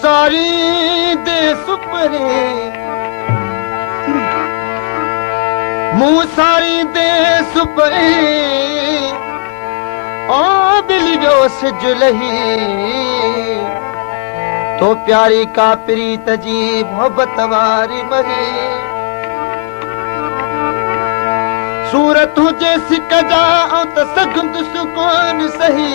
सारी दे सुपरे सारी दे सुपरे ओ बिली जो सिजलही तो प्यारी का प्रीत जी मोहब्बत वारी मही सूरत हुजे सिकजा ऐं त सघुंद सुकून सही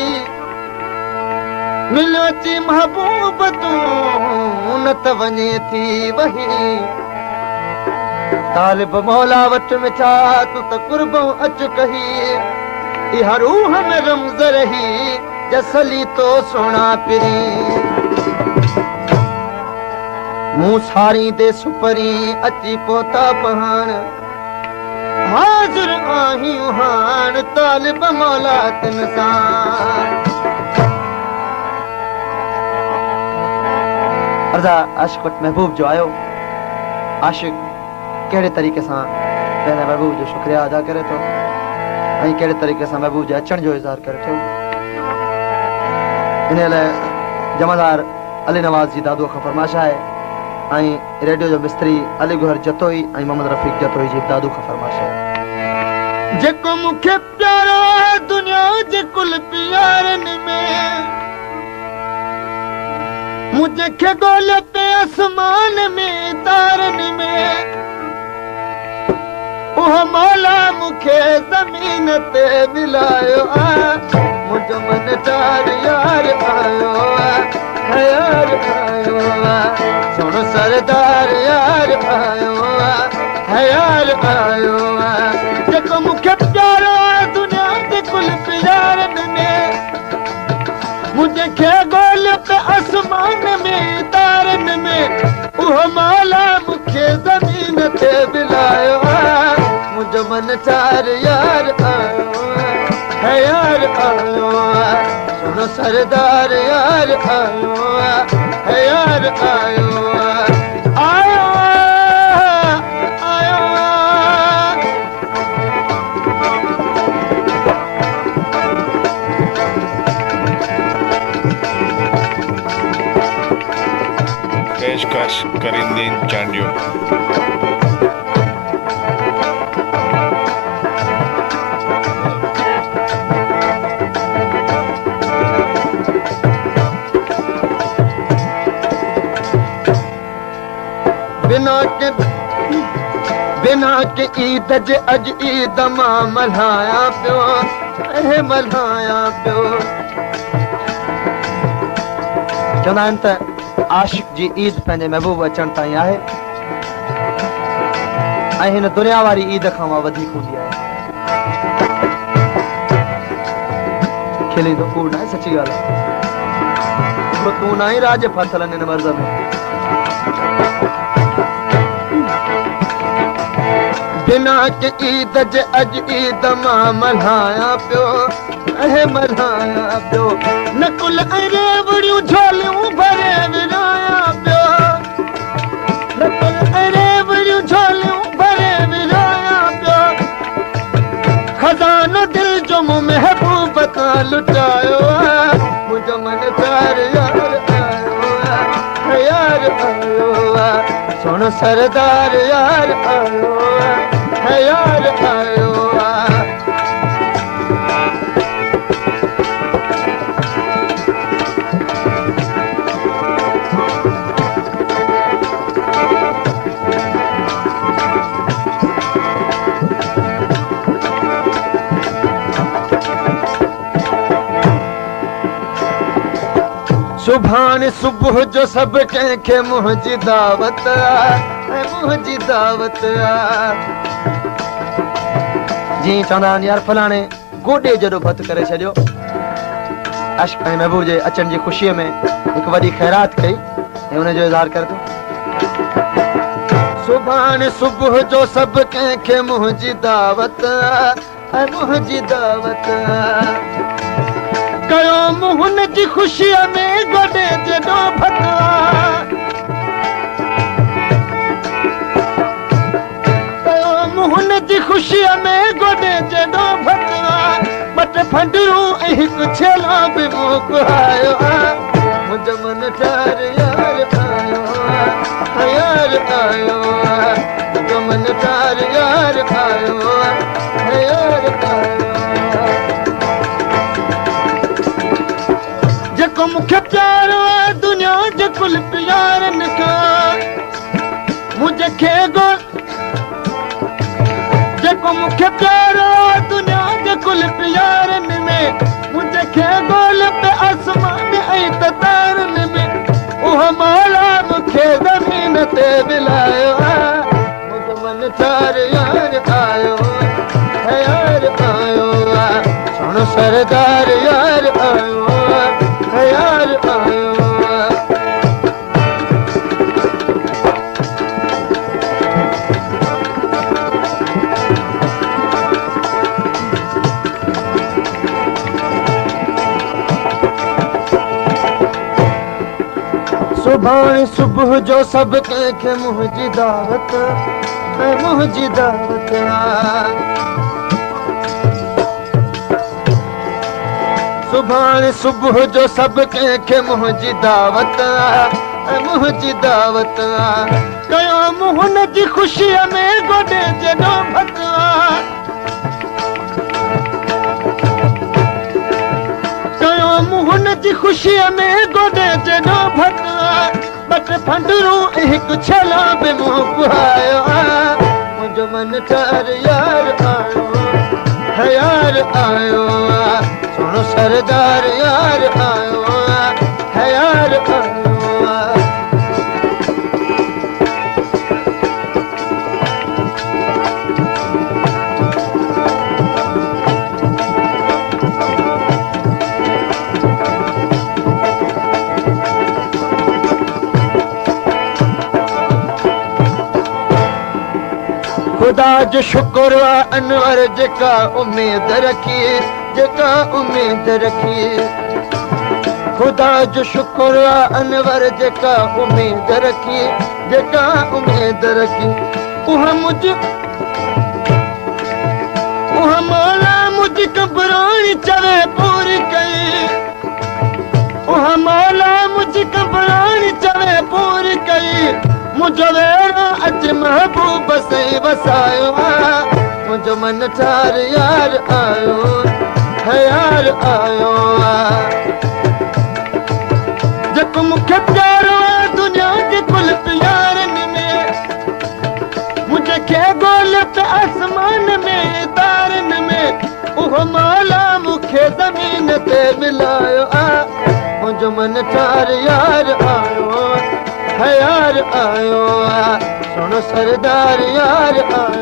मिलियो अची महबूब तूं न त वञे थी वही तालिब मौला वट में छा तूं त कुर्बो अच कही इहा रूह में रमज़ रही जसली तो सोना पिरी मूं सारी दे सुपरी अची पोता पहाण हाज़िर आहियूं हाण तालिब मौला तिन सां अर्ज़ा आशिक़ वटि महबूब जो आयो आशिक़ कहिड़े तरीक़े सां पंहिंजे महबूब जो शुक्रिया अदा करे थो ऐं कहिड़े तरीक़े सां महबूब जे अचण जो इज़हार करे थो इन लाइ जमादार अली नवाज़ जी दादूअ खां फरमाइश आहे ऐं रेडियो जो मिस्त्री अली गुहर जतोई ऐं मोहम्मद रफ़ीक जतोई जी दादू खां फरमाइश आहे जेको मूंखे प्यारो आहे दुनिया जे कुल प्यारनि में मुझे ॻोल्हे पे आसमान में तारनि में उहो मौला मूंखे ज़मीन ते मिलायो आहे मुंहिंजो मन चार यार आयो आहे यार आयो आहे सोनो सरदार यार आयो आहे यार आयो आहे जेको मूंखे प्यारो आहे दुनिया जे कुल प्यारनि में मुझे ॻोल्हे पे आसमान में तारनि में उहो मौला मूंखे ज़मीन ते मिलायो आहे मुंहिंजो मन चार यार आयो है यार आयो सुनो सरदार यार आयो है यार आयो आयो आयो पेशकश करींदीन चांडियो बिना के ईद जे अज ईद मां मल्हाया पियो मल्हाया पियो चवंदा आहिनि त आशिक़ जी ईद पंहिंजे महबूब अचण ताईं आहे ऐं हिन दुनिया वारी ईद खां मां वधीक हूंदी आहे खिलींदो कूड़ न आहे सची ॻाल्हि आहे तूं न आई राज फाथल हिन मर्ज़ में बिना के ईद जे अज ईद मां मल्हाया पियो मल्हाया पियो न कुल रेवड़ियूं झोलियूं भरे विराया पियो न कुल रेवड़ियूं झोलियूं भरे विराया पियो खज़ानो दिल जो मूं महबूब तां लुटायो मुंहिंजो मन चार यार आयो यार आयो सोनो सरदार यार आयो यार आयो सुभाणे सुबुह जो सब कंहिंखे मुंहिंजी दावत मुंहिंजी दावत जी चवंदा आहिनि यार फलाणे गोॾे जॾो भत करे छॾियो आशिक़ ऐं महबूब जे अचण जी ख़ुशीअ में हिकु वॾी ख़ैरात कई ऐं हुनजो इज़हार करे थो सुभाणे सुबुह जो सभु कंहिंखे मुंहिंजी दावत मुंहिंजी दावत कयो मुंहुन जी ख़ुशीअ में गोॾे जॾो भत कयो मुंहुन जी ख़ुशीअ में गोॾे जॾो भत ॿ टे फंडरूं ऐं हिकु छेलो बि मूं कुहायो मुंहिंजो मन ठार यार आयो यार आयो मुंहिंजो मन ठार यार आयो यार आयो जेको मूंखे प्यारो आहे दुनिया जे कुल प्यारनि खां मुंहिंजे जेको मूंखे प्यारो आहे दुनिया जे कुल प्यारनि में मुंहिंजे गोल पे आसमान ऐं तारनि में उहो मौला मूंखे ज़मीन ते मिलायो आहे मुंहिंजो मन ठार यार आयो यार आयो सुहिणो सरदार यार आयो यार आयो सुभाणे सुबुह जो सभु कंहिंखे मुंहिंजी दावत मुंहिंजी दावत सुभाणे सुबुह जो सभु कंहिंखे मुंहिंजी दावत मुंहिंजी दावत कयो मुंहुन जी ख़ुशीअ में गोॾे जॾो भत कयो मुंहुन जी ख़ुशीअ में गोॾे जॾो भत बट फंडरूं हिकु छला बि मूं पुहायो मुंहिंजो मन ठार यार आयो यार आयो सुहिणो सरदार यार आयो यार आयो खुदा जो शुक्र आहे अनवर जेका उमेद रखी जेका उमेद रखी खुदा जो शुक्र आहे अनवर जेका उमेद रखी जेका उमेद रखी उहा मौला मुंहिंजी घबराणी चवे पूरी कई उहा मौला मुंहिंजी घबराणी चवे पूरी कई मुंहिंजो वेरो अच महबूब सही वसायो मुंहिंजो मन ठार यार आयो यार आयो जेको मूंखे प्यारो आहे दुनिया जे कुल प्यारनि में मुंहिंजे गोल पे आसमान में तारनि में उहो मौला मूंखे ज़मीन ते मिलायो मुंहिंजो मन ठार यार आयो यार आयो सुहिणो सरदार यार आयो